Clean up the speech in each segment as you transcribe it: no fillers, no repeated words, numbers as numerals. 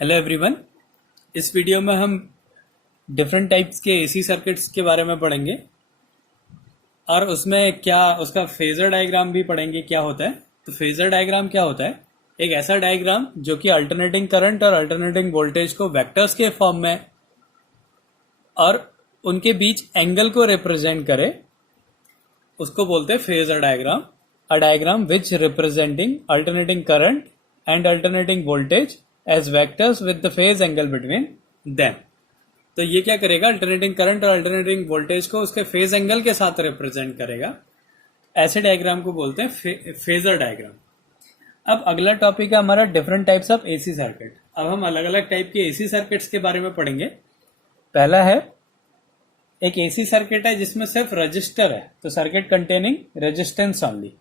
Hello everyone. इस video में हम डिफरेंट टाइप्स के एसी सर्किट्स के बारे में पढ़ेंगे और उसमें क्या उसका फेजर डायग्राम भी पढ़ेंगे क्या होता है। तो फेजर डायग्राम क्या होता है? एक ऐसा डायग्राम जो कि अल्टरनेटिंग करंट और अल्टरनेटिंग वोल्टेज को वेक्टर्स के फॉर्म में और उनके बीच एंगल को रिप्रेजेंट करे, उसको बोलते हैं phasor diagram. A diagram which representing alternating current and alternating voltage as vectors with the phase angle between them. तो ये क्या करेगा? अल्टरनेटिंग करंट और अल्टरनेटिंग वोल्टेज को उसके फेज एंगल के साथ रिप्रेजेंट करेगा। ऐसे डायग्राम को बोलते हैं फेजर डायग्राम। अब अगला टॉपिक है हमारा different types of AC circuit. अब हम अलग अलग टाइप के एसी सर्किट्स के बारे में पढ़ेंगे। पहला है एक एसी सर्किट है जिसमें सिर्फ रजिस्टर है, तो circuit containing resistance only.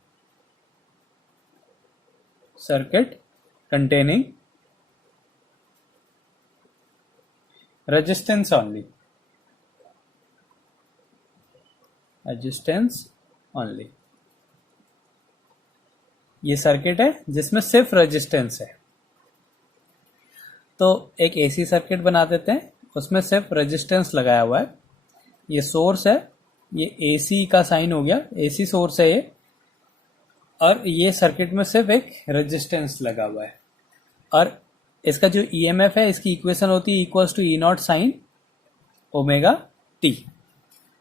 Circuit containing resistance only, resistance only। ये सर्किट है जिसमें सिर्फ रेजिस्टेंस है। तो एक एसी सर्किट बना देते हैं, उसमें सिर्फ रेजिस्टेंस लगाया हुआ है। ये सोर्स है, ये एसी का साइन हो गया, एसी सोर्स है ये, और ये सर्किट में सिर्फ एक रेजिस्टेंस लगा हुआ है। और इसका जो ईएमएफ है, इसकी इक्वेशन होती है equals to E not sine omega T.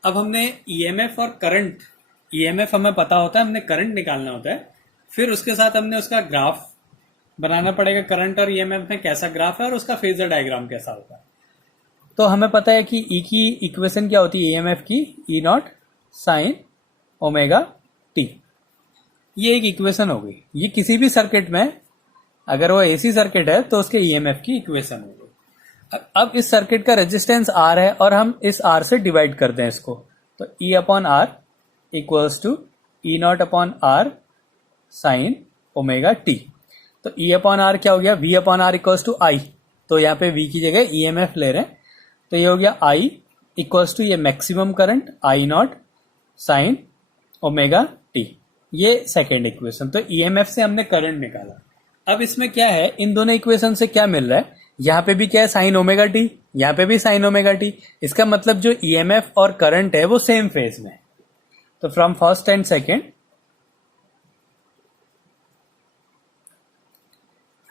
अब हमने ईएमएफ और करंट, ईएमएफ हमें पता होता है, हमने करंट निकालना होता है, फिर उसके साथ हमने उसका ग्राफ बनाना पड़ेगा। करंट और ईएमएफ में कैसा ग्राफ है और उसका फेजर डायग्राम कैसा होता है। तो हमें पता है कि ई की इक्वेशन क्या होती है, ईएमएफ की ई नॉट साइन ओमेगा टी। ये एक इक्वेशन हो गई। ये किसी भी सर्किट में, अगर वो एसी सर्किट है तो उसके ईएमएफ की इक्वेशन होगी। अब इस सर्किट का रेजिस्टेंस आर है और हम इस आर से डिवाइड करते हैं इसको, तो E upon R equals to E not upon R sine omega T. तो ई अपॉन आर क्या हो गया? V upon R equals to I. तो यहाँ पे वी की जगह ईएमएफ ले रहे हैं, तो ये हो गया आई इक्वल्स टू ये maximum current I not sine omega T. ये सेकेंड इक्वेशन। तो ईएमएफ से हमने करंट निकाला। अब इसमें क्या है, इन दोनों इक्वेशन से क्या मिल रहा है? यहाँ पे भी क्या है, साइन ओमेगा टी, यहाँ पे भी साइन ओमेगा टी। इसका मतलब जो ईएमएफ और करंट है वो सेम फेज में है। तो फ्रॉम फर्स्ट एंड सेकेंड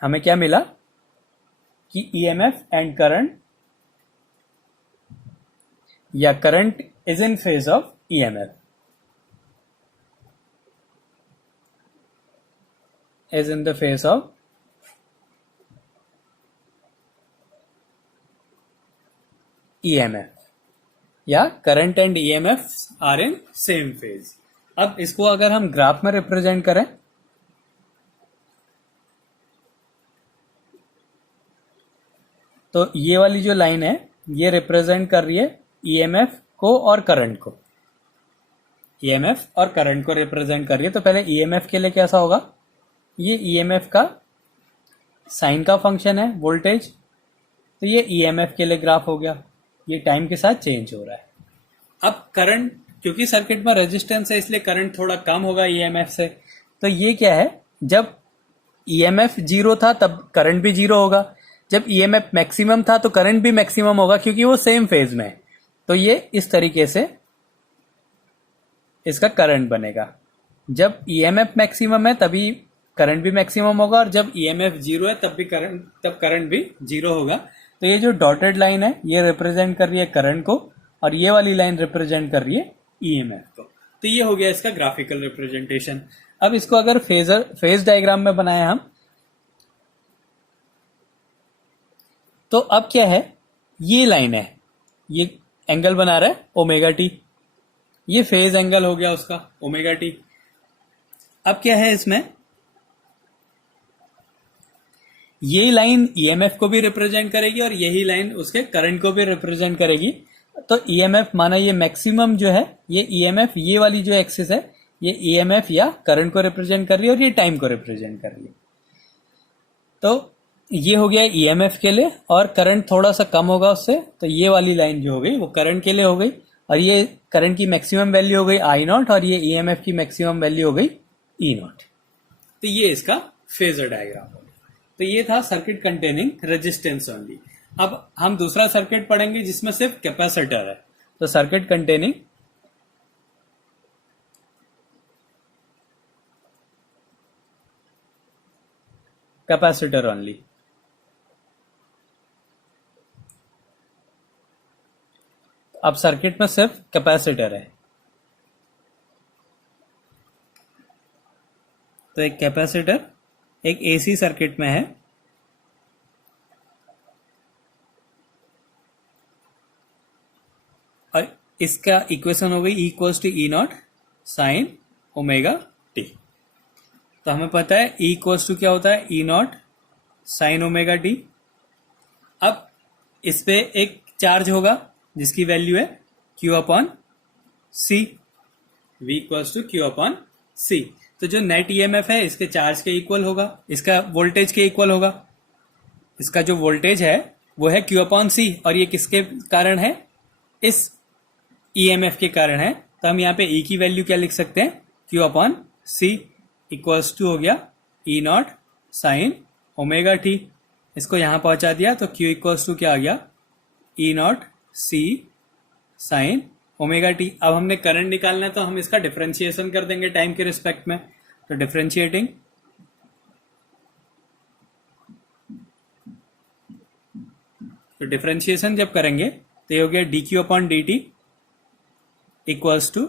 हमें क्या मिला कि ईएमएफ एंड करंट या current is in phase of EMF, is in the phase of EMF, या current and EMF are in same phase. अब इसको अगर हम ग्राफ में रिप्रेजेंट करें, तो ये वाली जो लाइन है ये रिप्रेजेंट कर रही है EMF को और करंट को। EMF और करंट को रिप्रेजेंट कर रही है। तो पहले EMF के लिए कैसा होगा? ये ईएमएफ का साइन का फंक्शन है वोल्टेज, तो ये ईएमएफ के लिए ग्राफ हो गया। ये टाइम के साथ चेंज हो रहा है। अब करंट, क्योंकि सर्किट में रेजिस्टेंस है इसलिए करंट थोड़ा कम होगा ईएमएफ से। तो ये क्या है, जब ईएमएफ जीरो था तब करंट भी जीरो होगा, जब ईएमएफ मैक्सिमम था तो करंट भी मैक्सिमम होगा, क्योंकि वो सेम फेज में है। तो ये इस तरीके से इसका करंट बनेगा। जब ईएमएफ मैक्सिमम है तभी करंट भी मैक्सिमम होगा, और जब ईएमएफ जीरो है तब करंट भी जीरो होगा। तो ये जो डॉटेड लाइन है ये रिप्रेजेंट कर रही है करंट को, और ये वाली लाइन रिप्रेजेंट कर रही है ईएमएफ को। तो ये हो गया इसका ग्राफिकल रिप्रेजेंटेशन। अब इसको अगर फेज डायग्राम में बनाए हम, तो अब क्या है, ये लाइन है, ये एंगल बना रहा है ओमेगा टी, ये फेज एंगल हो गया उसका ओमेगा टी। अब क्या है, इसमें यही लाइन ईएमएफ को भी रिप्रेजेंट करेगी और यही लाइन उसके करंट को भी रिप्रेजेंट करेगी। तो ईएमएफ माना ये मैक्सिमम जो है, ये ईएमएफ, ये वाली जो एक्सिस है ये ईएमएफ या करंट को रिप्रेजेंट कर रही है और ये टाइम को रिप्रेजेंट कर रही है। तो ये हो गया ईएमएफ के लिए, और करंट थोड़ा सा कम होगा उससे, तो ये वाली लाइन जो हो गई वो करंट के लिए हो गई, और ये करंट की मैक्सिमम वैल्यू हो गई आई नॉट, और ये ईएमएफ की मैक्सिमम वैल्यू हो गई ई नॉट। तो ये इसका फेजर डायग्राम हो गया। तो ये था सर्किट कंटेनिंग रेजिस्टेंस ओनली। अब हम दूसरा सर्किट पढ़ेंगे जिसमें सिर्फ कैपेसिटर है। तो सर्किट कंटेनिंग कैपेसिटर ओनली। अब सर्किट में सिर्फ कैपेसिटर है। तो एक कैपेसिटर एक एसी सर्किट में है और इसका इक्वेशन हो गई equals to E not sine omega T. तो हमें पता है ई इक्वल्स टू क्या होता है, E not sine omega T. अब इस पे एक चार्ज होगा जिसकी वैल्यू है Q upon C, V equals to Q upon C. तो जो नेट ईएमएफ है इसके चार्ज के इक्वल होगा, इसका वोल्टेज के इक्वल होगा। इसका जो वोल्टेज है वो है क्यू अपॉन सी और ये किसके कारण है, इस ईएमएफ के कारण है। तो हम यहाँ पे ई की वैल्यू क्या लिख सकते हैं, q upon c equals to हो गया ई नॉट साइन ओमेगा टी। इसको यहां पहुंचा दिया तो क्यू इक्वल्स टू क्या आ गया, ई naught C sine omega T. अब हमने करंट निकालना है तो हम इसका डिफरेंशिएशन कर देंगे टाइम के रिस्पेक्ट में। तो डिफरेंशिएटिंग तो डिफरेंशिएशन जब करेंगे तो ये हो गया D Q upon D T equals to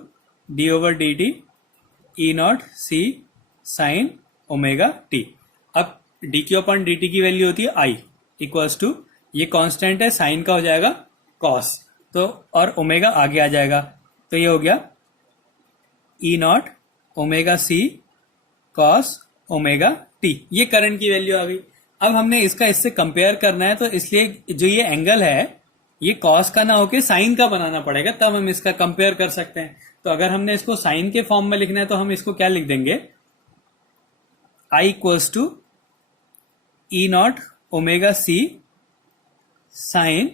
D over D T E naught C sine omega T. अब D Q upon D T की वैल्यू होती है आई इक्वल्स टू, ये कांस्टेंट है, साइन का हो जाएगा कॉस, तो और ओमेगा आगे आ जाएगा। तो ये हो गया ई not omega C cos omega T. ये करंट की वैल्यू आ गई। अब हमने इसका इससे कंपेयर करना है तो इसलिए जो ये एंगल है ये कॉस का ना होके साइन का बनाना पड़ेगा, तब हम इसका कंपेयर कर सकते हैं। तो अगर हमने इसको साइन के फॉर्म में लिखना है तो हम इसको क्या लिख देंगे, I equals to E not omega C sine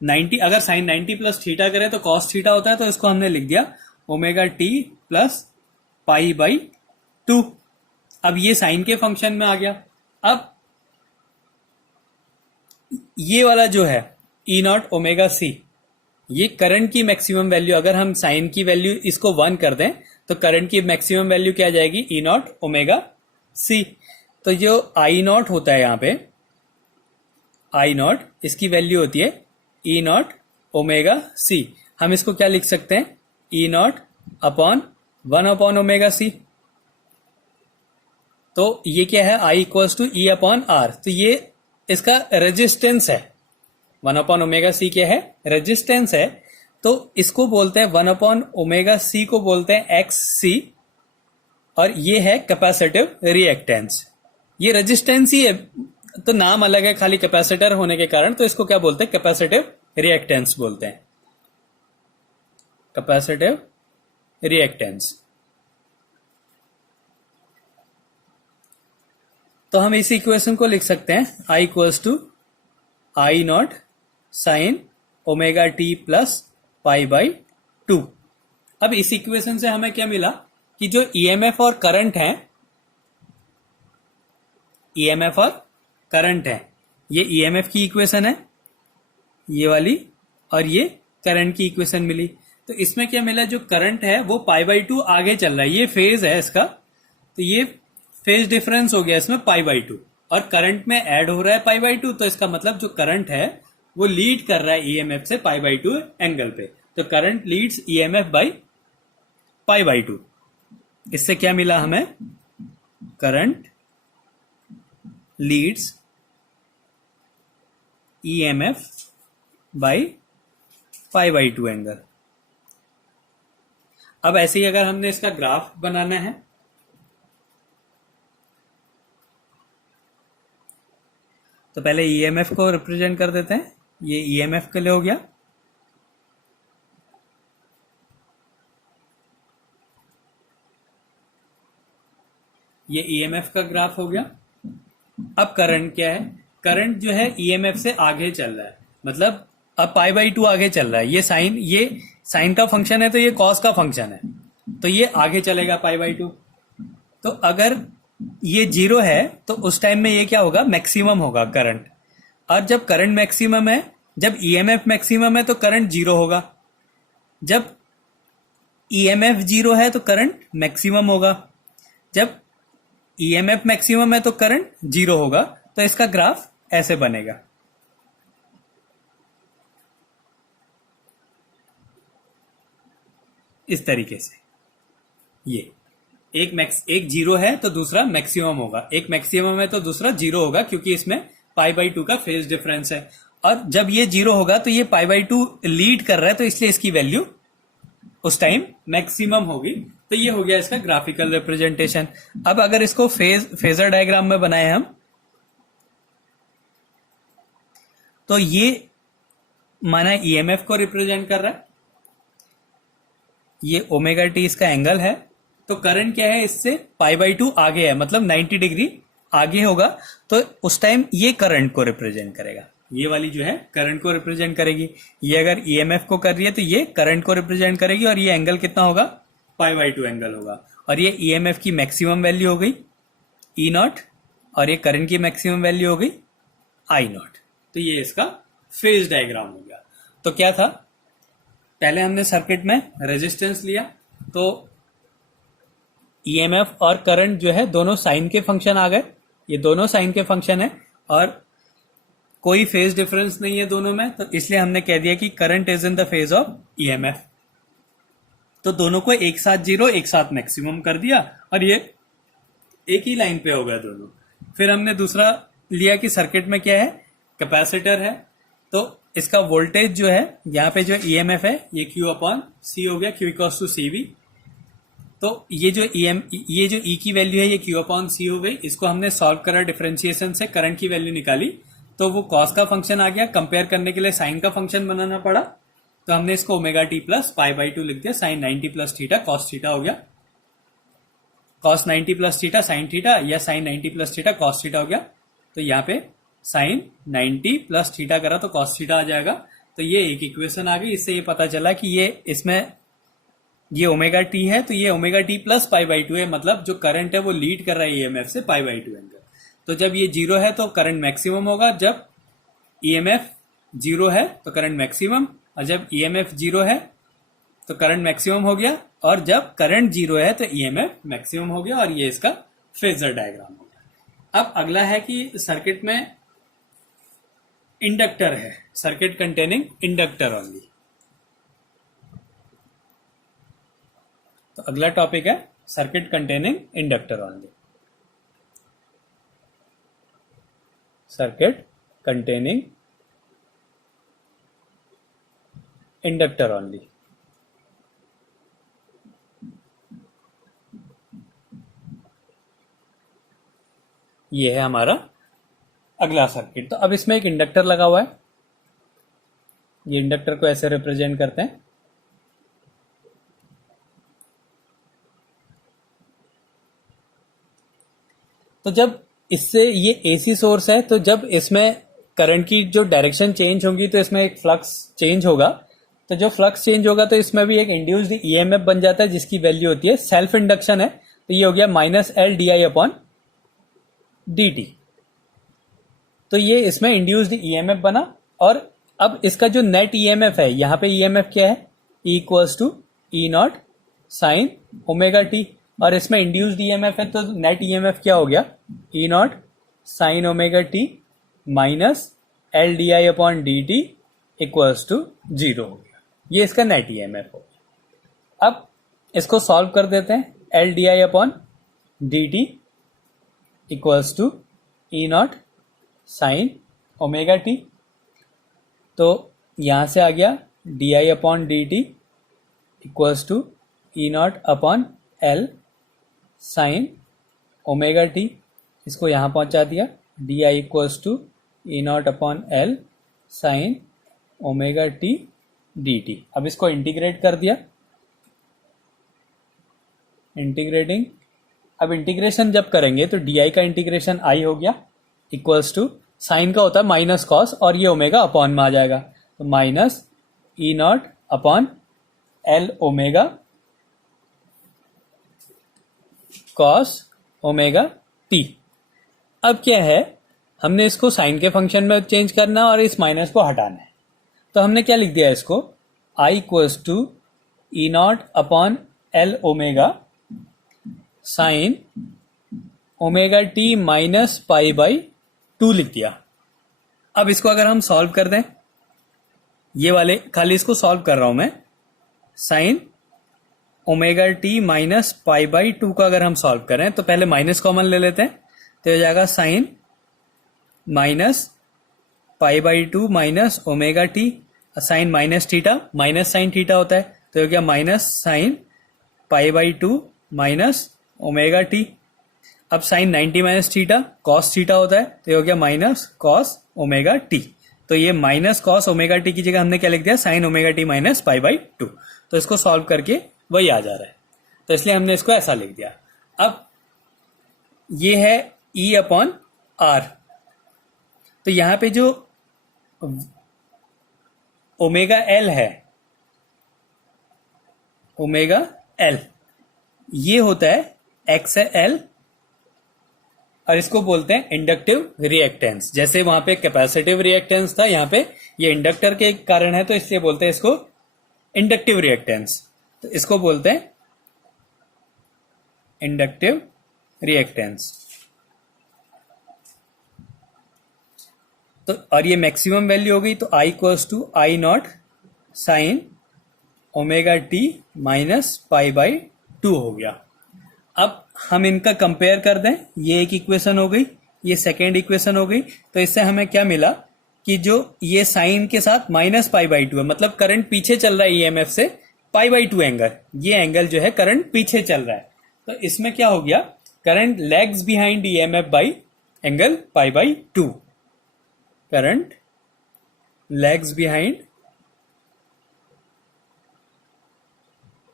90। अगर साइन 90 प्लस थीटा करें तो कॉस थीटा होता है, तो इसको हमने लिख दिया omega T plus pi by 2। अब ये साइन के फंक्शन में आ गया। अब ये वाला जो है ई नॉट ओमेगा सी, ये करंट की मैक्सिमम वैल्यू, अगर हम साइन की वैल्यू इसको 1 कर दें तो करंट की मैक्सिमम वैल्यू क्या आ जाएगी, ई नॉट ओमेगा सी। तो जो आई नॉट होता है यहाँ पे, आई नॉट इसकी वैल्यू होती है ई नॉट ओमेगा सी। हम इसको क्या लिख सकते हैं, E not upon 1 upon omega C. तो ये क्या है, I equals to E upon R. तो ये इसका रेजिस्टेंस है। 1 अपॉन ओमेगा सी क्या है, रेजिस्टेंस है। तो इसको बोलते हैं 1 अपॉन ओमेगा सी को बोलते हैं एक्स सी, और ये है कैपेसिटिव रिएक्टेंस। ये रेजिस्टेंस ही है, तो नाम अलग है खाली कैपेसिटर होने के कारण, तो इसको क्या बोलते हैं, कैपेसिटिव रिएक्टेंस बोलते हैं, कैपेसिटिव रिएक्टेंस। तो हम इस इक्वेशन को लिख सकते हैं I equals to I not sine omega T plus pi by 2। अब इस इक्वेशन से हमें क्या मिला कि जो ईएमएफ और करंट है, ईएमएफ और करंट है, ये ईएमएफ की इक्वेशन है ये वाली, और ये करंट की इक्वेशन मिली। तो इसमें क्या मिला, जो करंट है वो पाई बाई 2 आगे चल रहा है, ये फेज है इसका, तो ये फेज डिफरेंस हो गया इसमें पाई बाई 2, और करंट में ऐड हो रहा है पाई बाई 2। तो इसका मतलब जो करंट है वो लीड कर रहा है ईएमएफ से पाई बाई 2 एंगल पे। तो current Leeds EMF by pi by 2। इससे क्या मिला हमें, current Leeds EMF by pi by 2 angle. अब ऐसे ही अगर हमने इसका ग्राफ बनाना है तो पहले ईएमएफ को रिप्रेजेंट कर देते हैं। ये ईएमएफ के लिए हो गया, ये ईएमएफ का ग्राफ हो गया। अब करंट क्या है, करंट जो है ईएमएफ से आगे चल रहा है, मतलब अब पाई बाई 2 आगे चल रहा है। ये साइन का फंक्शन है तो ये कॉस का फंक्शन है, तो ये आगे चलेगा पाई बाई 2। तो अगर ये जीरो है तो उस टाइम में ये क्या होगा, मैक्सिमम होगा करंट। और जब करंट मैक्सिमम है, जब ईएमएफ मैक्सिमम है तो करंट जीरो होगा। जब ईएमएफ जीरो है तो करंट मैक्सिमम होगा। जब ईएमएफ मैक्सिमम है तो करंट जीरो होगा। तो इसका ग्राफ ऐसे बनेगा। इस तरीके से ये एक जीरो है तो दूसरा मैक्सिमम होगा, एक मैक्सिमम है तो दूसरा जीरो होगा, क्योंकि इसमें पाई बाई टू का फेज डिफरेंस है। और जब ये जीरो होगा तो ये पाई बाई टू लीड कर रहा है, तो इसलिए इसकी वैल्यू उस टाइम मैक्सिमम होगी। तो ये हो गया इसका ग्राफिकल रिप्रेजेंटेशन। अब अगर इसको फेजर डायग्राम में बनाए हम, तो ये माना ईएमएफ को रिप्रेजेंट कर रहा है, ये ओमेगा टी इसका एंगल है। तो करंट क्या है, इससे पाई बाई टू आगे है, मतलब 90 डिग्री आगे होगा। तो उस टाइम ये करंट को रिप्रेजेंट करेगा, ये वाली जो है करंट को रिप्रेजेंट करेगी। ये अगर ईएमएफ को कर रही है तो ये करंट को रिप्रेजेंट करेगी, और ये एंगल कितना होगा, पाई बाई टू एंगल होगा। और ये ईएमएफ की मैक्सिमम वैल्यू हो गई ई नॉट, और ये करंट की मैक्सिमम वैल्यू हो गई आई नॉट। तो ये इसका फेज डायग्राम हो गया। तो क्या था, पहले हमने सर्किट में रेजिस्टेंस लिया, तो ईएमएफ और करंट जो है दोनों साइन के फंक्शन आ गए, ये दोनों साइन के फंक्शन है, और कोई फेज डिफरेंस नहीं है दोनों में, तो इसलिए हमने कह दिया कि current is in the phase of EMF. तो दोनों को एक साथ जीरो एक साथ मैक्सिमम कर दिया, और ये एक ही लाइन पे हो गया दोनों। फिर हमने दूसरा लिया कि सर्किट में क्या है, कैपेसिटर है, तो इसका वोल्टेज जो है, यहाँ पे जो ईएमएफ है ये क्यू अपॉन सी हो गया, q equals to c v. तो ये जो ई की वैल्यू है ये क्यू अपॉन सी हो गई। इसको हमने सॉल्व करा डिफरेंशिएशन से, करंट की वैल्यू निकाली, तो वो कॉस का फंक्शन आ गया। कंपेयर करने के लिए साइन का फंक्शन बनाना पड़ा, तो हमने इसको omega T plus pi by two लिख दिया, sine 90 plus theta cos theta हो गया। Cos 90 plus theta sine theta, या sine 90 plus theta cos theta हो गया। तो यहाँ पे साइन 90 प्लस थीटा करा तो कॉस थीटा आ जाएगा। तो ये एक इक्वेशन आ गई। इससे ये पता चला कि ये इसमें ये ओमेगा टी है, तो ये omega T plus pi by to है, मतलब जो करंट है वो लीड कर रहा है ईएमएफ से पाई बाई टू एंगल। तो जब ये जीरो है तो करंट मैक्सिमम होगा, जब ईएमएफ जीरो है तो करंट मैक्सिमम, और जब ईएमएफ जीरो है तो करंट मैक्सिमम हो गया, और जब करंट जीरो है तो ईएमएफ मैक्सिमम हो गया। और ये इसका फेजर डायग्राम हो गया। अब अगला है कि सर्किट में इंडक्टर है, सर्किट कंटेनिंग इंडक्टर ओनली। तो अगला टॉपिक है circuit containing inductor only. Circuit containing inductor only. ये है हमारा अगला सर्किट। तो अब इसमें एक इंडक्टर लगा हुआ है, ये इंडक्टर को ऐसे रिप्रेजेंट करते हैं। तो जब इससे ये एसी सोर्स है, तो जब इसमें करंट की जो डायरेक्शन चेंज होगी तो इसमें एक फ्लक्स चेंज होगा। तो जो फ्लक्स चेंज होगा तो इसमें भी एक इंड्यूस्ड ईएमएफ बन जाता है, जिसकी वैल्यू होती है, सेल्फ इंडक्शन है, तो ये हो गया minus L D I upon D T. तो ये इसमें इंड्यूस्ड ईएमएफ बना। और अब इसका जो नेट ईएमएफ है, यहाँ पे ईएमएफ क्या है, e equals to E not sine omega t, और इसमें इंड्यूस्ड ईएमएफ है, तो नेट ईएमएफ क्या हो गया, ई not sine omega T minus L D I upon D T equals to zero हो गया। ये इसका नेट ईएमएफ हो गया। अब इसको सॉल्व कर देते हैं, L D I upon D T equals to E not sine omega T. तो यहां से आ गया d I upon D T equals to E not upon L sine omega t. इसको यहां पहुंचा दिया, d i equals to E not upon L sine omega t d t. अब इसको इंटीग्रेट कर दिया, इंटीग्रेटिंग। अब इंटीग्रेशन जब करेंगे तो डी आई का इंटीग्रेशन आई हो गया इक्वल्स टू, साइन का होता है माइनस कॉस, और ये ओमेगा अपॉन में आ जाएगा, तो minus E not upon L omega cos omega T. अब क्या है, हमने इसको साइन के फंक्शन में चेंज करना है और इस माइनस को हटाना है। तो हमने क्या लिख दिया इसको, I equals to E not upon L omega sine omega T minus pi by 2 लिख दिया। अब इसको अगर हम सॉल्व कर दें, ये वाले खाली इसको सॉल्व कर रहा हूं मैं, sign omega T minus pi by 2 का अगर हम सॉल्व करें तो पहले माइनस कॉमन ले लेते हैं, तो हो जाएगा sine minus pi by 2 minus omega T, sine minus theta, minus sine theta होता है, तो हो गया minus sine pi by 2 minus omega T. अब sine 90 minus theta cos theta होता है, तो ये हो गया माइनस कॉस ओमेगा टी। तो ये माइनस कॉस ओमेगा टी की जगह हमने क्या लिख दिया, sign omega T minus pi by 2। तो इसको सॉल्व करके वही आ जा रहा है, तो इसलिए हमने इसको ऐसा लिख दिया। अब ये है ई अपॉन आर, तो यहां पे जो ओमेगा एल है, ओमेगा एल ये होता है एक्स एल, और इसको बोलते हैं इंडक्टिव रिएक्टेंस। जैसे वहां पे कैपेसिटिव रिएक्टेंस था, यहां पे ये इंडक्टर के कारण है, तो इसलिए बोलते हैं इसको इंडक्टिव रिएक्टेंस। तो इसको बोलते हैं इंडक्टिव रिएक्टेंस। तो और ये मैक्सिमम वैल्यू हो गई, तो I equals to I not sine omega T minus pi by 2 हो गया। अब हम इनका कंपेयर कर दें, ये एक इक्वेशन हो गई, ये सेकेंड इक्वेशन हो गई। तो इससे हमें क्या मिला कि जो ये साइन के साथ माइनस पाई बाई 2 है, मतलब करंट पीछे चल रहा है ईएमएफ से पाई बाई 2 एंगल, ये एंगल जो है करंट पीछे चल रहा है। तो इसमें क्या हो गया, current lags behind EMF by angle pi by 2, current lags behind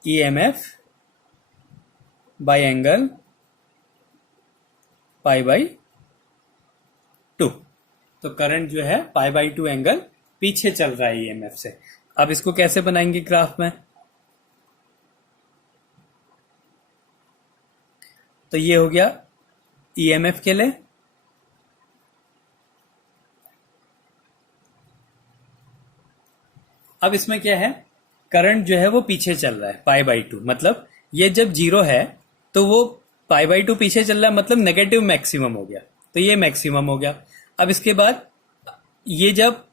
EMF by angle pi by 2। तो करंट जो है पाई बाई 2 एंगल पीछे चल रहा है ईएमएफ से। अब इसको कैसे बनाएंगे ग्राफ में, तो ये हो गया ईएमएफ के लिए, अब इसमें क्या है, करंट जो है वो पीछे चल रहा है पाई बाई 2, मतलब ये जब जीरो है तो वो पाई बाई 2 पीछे चल रहा है, मतलब नेगेटिव मैक्सिमम हो गया, तो ये मैक्सिमम हो गया। अब इसके बाद ये जब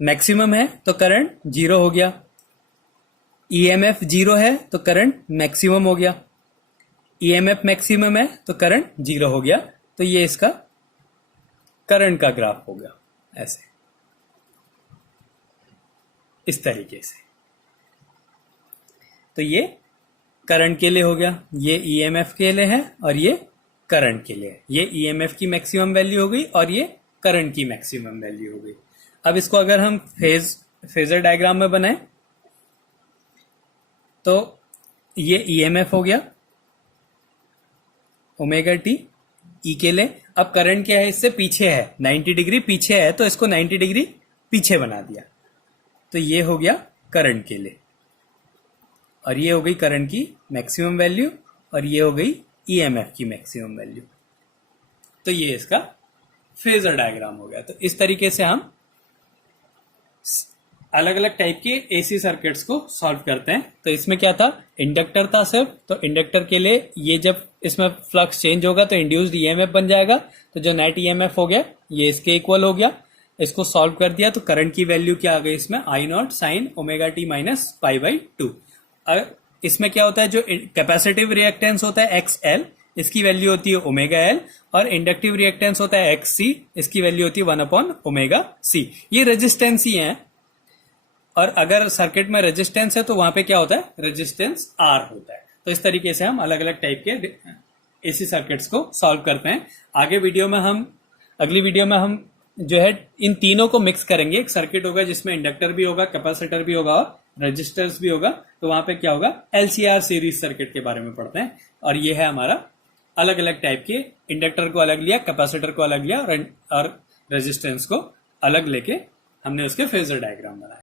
मैक्सिमम है तो करंट जीरो हो गया, ईएमएफ जीरो है तो करंट मैक्सिमम हो गया, ईएमएफ मैक्सिमम है तो करंट जीरो हो गया। तो ये इसका करंट का ग्राफ हो गया ऐसे, इस तरीके से। तो ये करंट के लिए हो गया, ये ईएमएफ के लिए है और ये करंट के लिए है। ये ईएमएफ की मैक्सिमम वैल्यू हो गई और ये करंट की मैक्सिमम वैल्यू हो गई। अब इसको अगर हम फेजर डायग्राम में बनाएं तो ये ईएमएफ हो गया ओमेगा टी ई के लिए। अब करंट क्या है, इससे पीछे है, 90 डिग्री पीछे है, तो इसको 90 डिग्री पीछे बना दिया, तो ये हो गया करंट के लिए, और ये हो गई करंट की मैक्सिमम वैल्यू और ये हो गई ईएमएफ की मैक्सिमम वैल्यू। तो ये इसका फेजर डायग्राम हो गया। तो इस तरीके से हम अलग अलग टाइप के एसी सर्किट्स को सॉल्व करते हैं। तो इसमें क्या था, इंडक्टर था सिर्फ, तो इंडक्टर के लिए ये जब इसमें फ्लक्स चेंज होगा तो इंड्यूस्ड ईएमएफ बन जाएगा, तो जो नेट ईएमएफ हो गया ये इसके इक्वल हो गया। इसको सॉल्व कर दिया तो करंट की वैल्यू क्या आ गई इसमें, I not sine omega T minus pi by 2। इसमें क्या होता है, जो कैपेसिटिव रिएक्टेंस होता है एक्स एल, इसकी वैल्यू होती है ओमेगा एल, और इंडक्टिव रिएक्टेंस होता है एक्स सी, इसकी वैल्यू होती है 1 अपॉन ओमेगा सी। ये रेजिस्टेंस ही है, और अगर सर्किट में रेजिस्टेंस है तो वहां पे क्या होता है, रेजिस्टेंस आर होता है। तो इस तरीके से हम अलग अलग टाइप के एसी सर्किट्स को सॉल्व करते हैं। आगे वीडियो में अगली वीडियो में हम जो है इन तीनों को मिक्स करेंगे। एक सर्किट होगा जिसमें इंडक्टर भी होगा, कैपेसिटर भी होगा और रजिस्टर्स भी होगा, तो वहां पे क्या होगा, एलसीआर सीरीज सर्किट के बारे में पढ़ते हैं। और ये है हमारा अलग अलग टाइप के, इंडक्टर को अलग लिया, कैपेसिटर को अलग लिया और रेजिस्टेंस को अलग लेके हमने उसके फेजर डायग्राम बनाया।